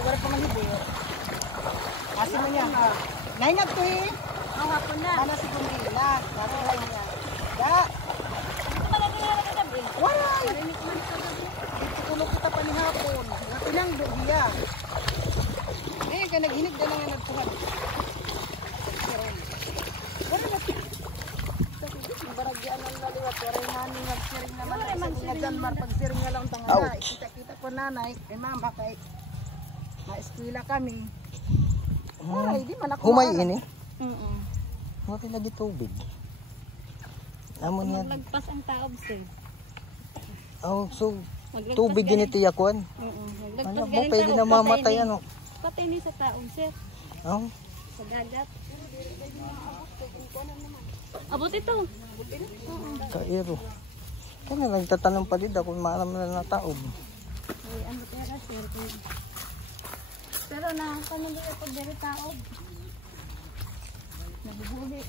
wala pa manibig. Kasi mo niya. Naingat ko eh. Ang hapon na. Ano si Gundila? Kasi lang niya. Ya. Malagi na lang kagabi. Wala. Marinig mo sa gabi. Tulog kita pa ni hapon. Pinangdo diya. Eh, ka naghinig na lang nagtuhan. Wala na. Baragyan ng laliwat. Pero yung namin mag-sharing naman. Sa dyan, pag-sharing na lang tanga. Kita-kita ko nanay. Kay mama, kay ma-eskwila kami. Ay, di man ako Humay ini. Mm-mm. Mati lagi tubig. Amon yan. Maglagpas ang taob, sir. Oh, so Maglagpas tubig galing- gini tiyakuan. Maglagpas Ano mo galing pwede taob, na mamatay patay ni. ano. Patay ni sa taob, sir. Oh, Sa dagat. Abot ito. kairo. Kaya nagtatanong pa din ako maalam na nataob. Ay, ano tera, sir. Pero na, paano din ako diri taob? Nabubuhi.